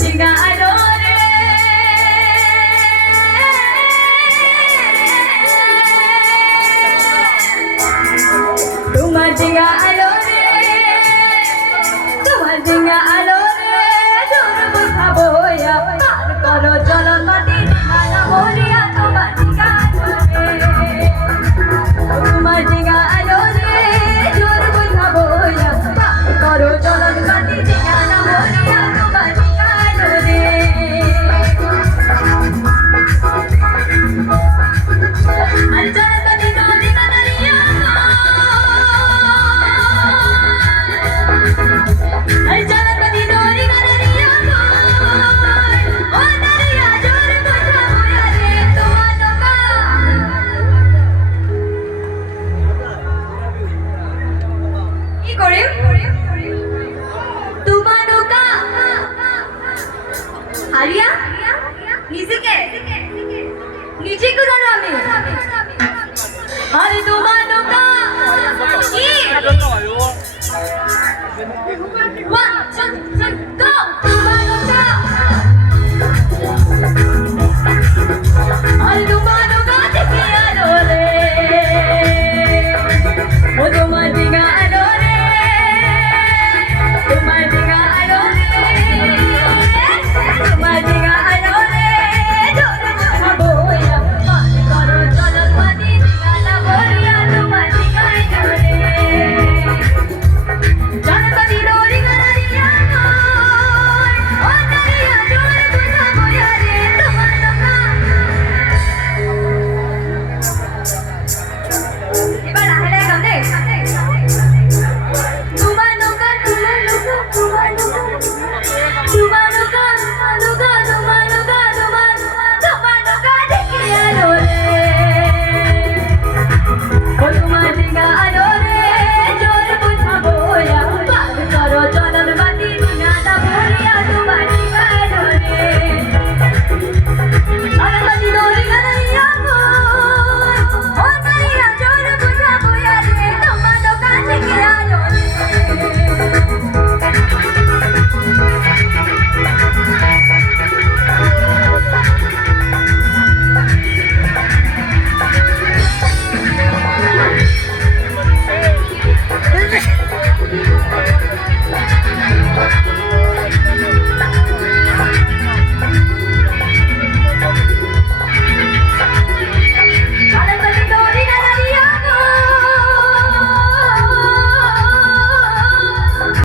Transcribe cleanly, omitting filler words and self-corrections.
জিগা আলো রে তোমার জিগা আলো রে তোমার জিগা আলো রে জোর বুঝাবো পার করো চলন মাটি খানা বলিয়া তোমার জিগা আলো রে তোমার জিগা আলো রে জোর বুঝাবো পার করো চলন মাটি খানা বলিয়া তোমার জিগা আলো রে হারিয়া নিজেকে নিজে को জানো আমি আরে তোমার নৌকা কি 1 2 3 go